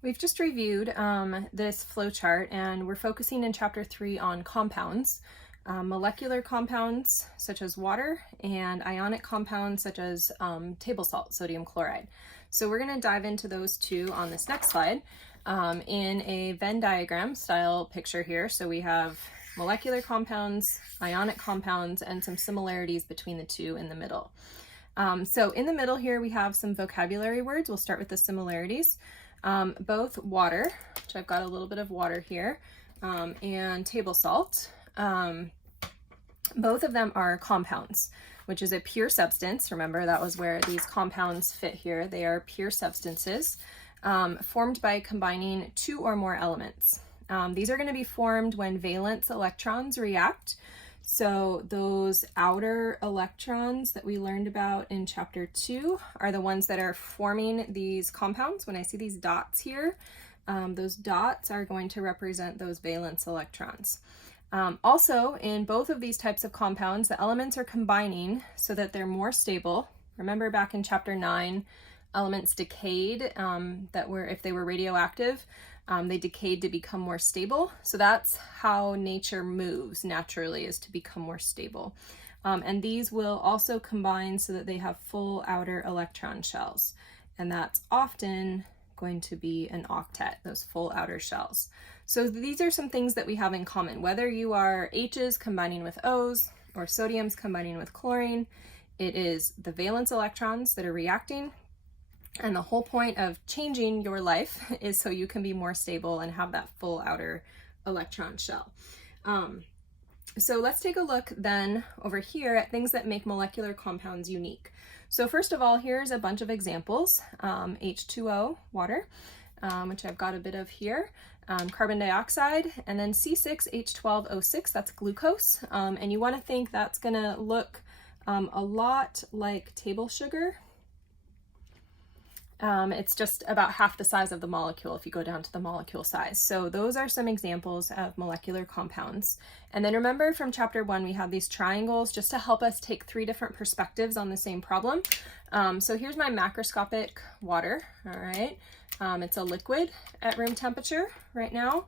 We've just reviewed this flowchart, and we're focusing in chapter 3 on compounds, molecular compounds such as water, and ionic compounds such as table salt, sodium chloride. So we're going to dive into those two on this next slide in a Venn diagram style picture here. So we have molecular compounds, ionic compounds, and some similarities between the two in the middle. So in the middle here we have some vocabulary words. We'll start with the similarities. Both water, which I've got a little bit of water here, and table salt, both of them are compounds, which is a pure substance. Remember, that was where these compounds fit here. They are pure substances formed by combining two or more elements. These are going to be formed when valence electrons react. So those outer electrons that we learned about in chapter 2 are the ones that are forming these compounds. When I see these dots here, those dots are going to represent those valence electrons. Also, in both of these types of compounds, the elements are combining so that they're more stable. Remember back in chapter 9, elements decayed, if they were radioactive, they decayed to become more stable. So that's how nature moves naturally, is to become more stable. And these will also combine so that they have full outer electron shells. And that's often going to be an octet, those full outer shells. So these are some things that we have in common. Whether you are H's combining with O's or sodium's combining with chlorine, it is the valence electrons that are reacting. And the whole point of changing your life is so you can be more stable and have that full outer electron shell. So let's take a look then over here at things that make molecular compounds unique. So first of all, here's a bunch of examples. H2O, water, which I've got a bit of here, carbon dioxide, and then C6H12O6, that's glucose. And you want to think that's going to look a lot like table sugar. It's just about half the size of the molecule if you go down to the molecule size. So those are some examples of molecular compounds. And then remember from chapter 1, we had these triangles just to help us take 3 different perspectives on the same problem. So here's my macroscopic water, all right? It's a liquid at room temperature right now.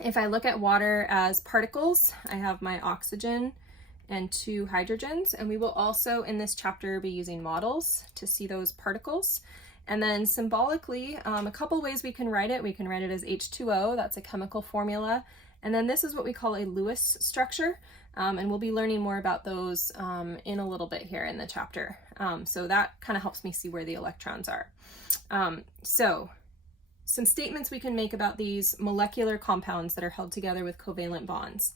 If I look at water as particles, I have my oxygen and 2 hydrogens, and we will also in this chapter be using models to see those particles. And then symbolically, a couple ways we can write it. We can write it as H2O, that's a chemical formula, and then this is what we call a Lewis structure, and we'll be learning more about those in a little bit here in the chapter. So that kind of helps me see where the electrons are. So some statements we can make about these molecular compounds that are held together with covalent bonds.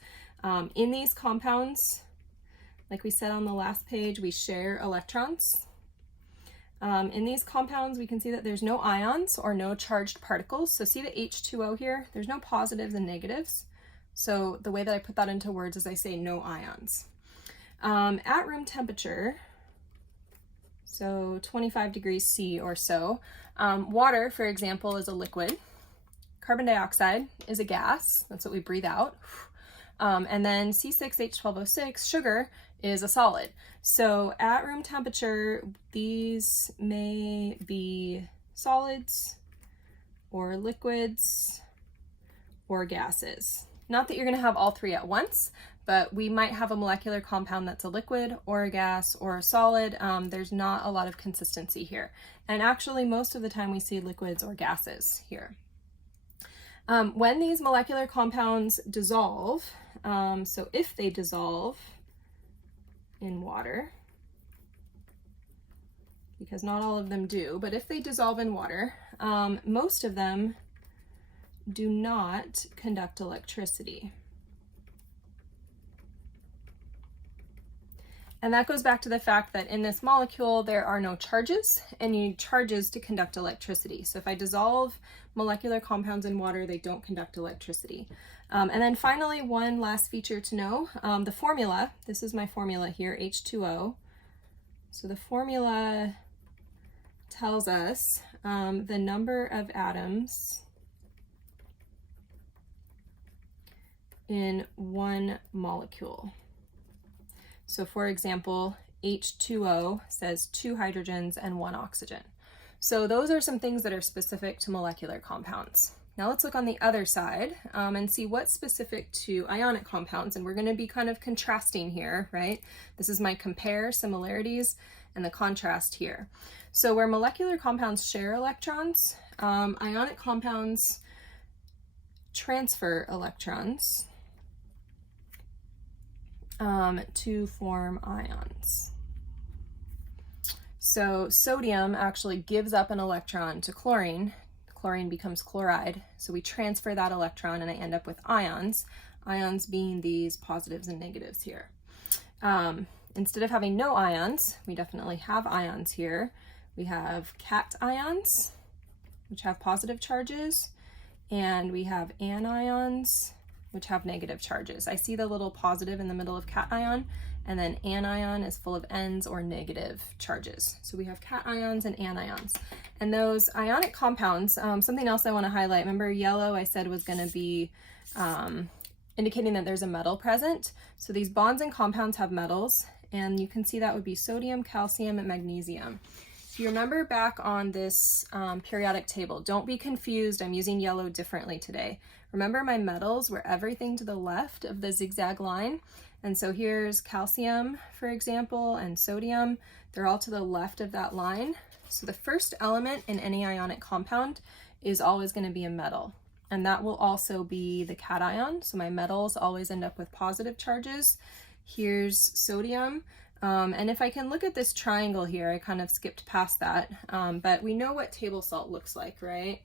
In these compounds, like we said on the last page, we share electrons. In these compounds, we can see that there's no ions or no charged particles. So see the H2O here? There's no positives and negatives. So the way that I put that into words is I say no ions. At room temperature, so 25 degrees C or so, water, for example, is a liquid. Carbon dioxide is a gas. That's what we breathe out. And then C6H12O6, sugar, is a solid. So at room temperature, these may be solids or liquids or gases. Not that you're going to have all 3 at once, but we might have a molecular compound that's a liquid or a gas or a solid. There's not a lot of consistency here. And actually, most of the time we see liquids or gases here. When these molecular compounds dissolve, so if they dissolve in water, because not all of them do, but if they dissolve in water, most of them do not conduct electricity. And that goes back to the fact that in this molecule, there are no charges, and you need charges to conduct electricity. So if I dissolve molecular compounds in water, they don't conduct electricity. And then finally, one last feature to know, the formula, this is my formula here, H2O. So the formula tells us the number of atoms in one molecule. So for example, H2O says 2 hydrogens and 1 oxygen. So those are some things that are specific to molecular compounds. Now let's look on the other side and see what's specific to ionic compounds. And we're going to be kind of contrasting here, right? This is my compare similarities and the contrast here. So where molecular compounds share electrons, ionic compounds transfer electrons to form ions. So sodium actually gives up an electron to chlorine. Chlorine becomes chloride. So we transfer that electron and I end up with ions. Ions being these positives and negatives here. Instead of having no ions, we definitely have ions here. We have cations, which have positive charges, and we have anions, which have negative charges. I see the little positive in the middle of cation, and then anion is full of N's or negative charges. So we have cations and anions. And those ionic compounds, something else I want to highlight, remember yellow I said was going to be indicating that there's a metal present. So these bonds and compounds have metals, and you can see that would be sodium, calcium, and magnesium. If you remember back on this periodic table, don't be confused, I'm using yellow differently today. Remember my metals were everything to the left of the zigzag line, and so here's calcium, for example, and sodium. They're all to the left of that line. So the first element in any ionic compound is always going to be a metal, and that will also be the cation. So my metals always end up with positive charges. Here's sodium. And if I can look at this triangle here, I kind of skipped past that, but we know what table salt looks like, right?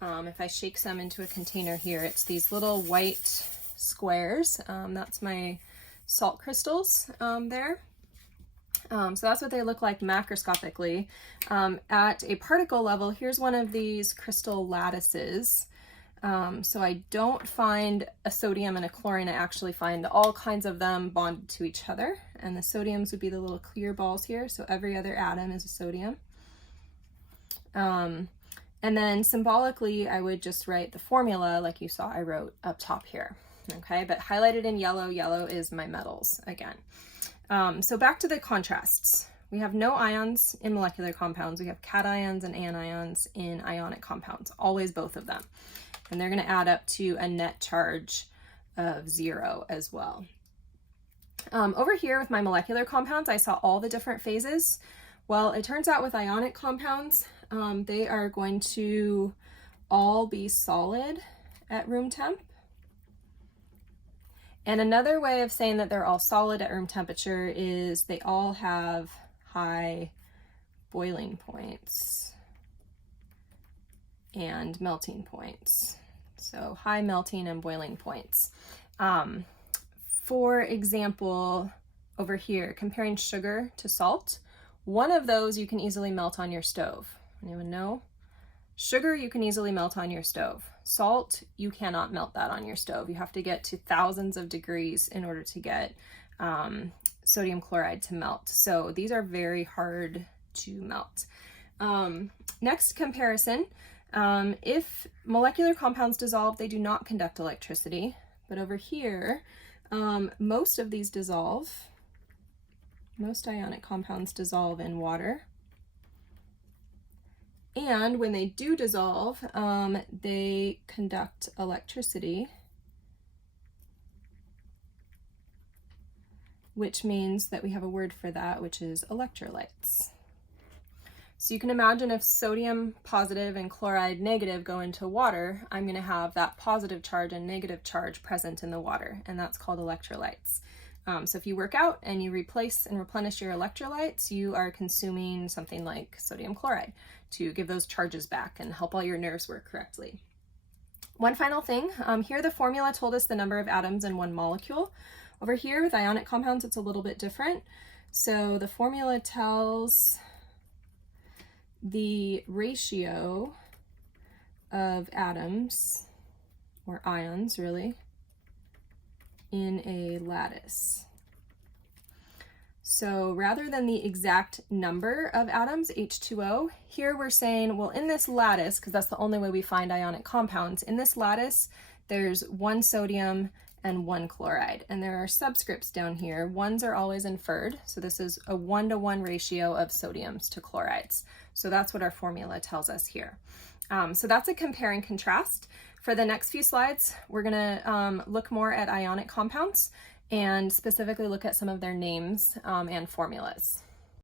If I shake some into a container here, it's these little white squares. That's my salt crystals there. So that's what they look like macroscopically. At a particle level, here's one of these crystal lattices. So I don't find a sodium and a chlorine, I actually find all kinds of them bonded to each other. And the sodiums would be the little clear balls here, so every other atom is a sodium. And then symbolically, I would just write the formula like you saw I wrote up top here. Okay, but highlighted in yellow, yellow is my metals again. So back to the contrasts. We have no ions in molecular compounds. We have cations and anions in ionic compounds, always both of them. And they're going to add up to a net charge of 0 as well. Over here with my molecular compounds, I saw all the different phases. Well, it turns out with ionic compounds, they are going to all be solid at room temp. And another way of saying that they're all solid at room temperature is they all have high boiling points and melting points. So high melting and boiling points. For example, over here, comparing sugar to salt, one of those you can easily melt on your stove. Anyone know? Sugar you can easily melt on your stove. Salt, you cannot melt that on your stove. You have to get to thousands of degrees in order to get sodium chloride to melt. So these are very hard to melt. Next comparison, if molecular compounds dissolve, they do not conduct electricity. But over here, most of these dissolve. Most ionic compounds dissolve in water. And when they do dissolve, they conduct electricity, which means that we have a word for that, which is electrolytes. So you can imagine if sodium positive and chloride negative go into water, I'm going to have that positive charge and negative charge present in the water, and that's called electrolytes. So if you work out and you replace and replenish your electrolytes, you are consuming something like sodium chloride to give those charges back and help all your nerves work correctly. One final thing, here the formula told us the number of atoms in one molecule. Over here with ionic compounds, it's a little bit different. So the formula tells the ratio of atoms, or ions really, in a lattice. So rather than the exact number of atoms, H2O, here we're saying, well, in this lattice, because that's the only way we find ionic compounds, in this lattice, there's 1 sodium and 1 chloride. And there are subscripts down here. Ones are always inferred, so this is a 1-to-1 ratio of sodiums to chlorides. So that's what our formula tells us here. So that's a compare and contrast. For the next few slides, we're gonna look more at ionic compounds and specifically look at some of their names and formulas.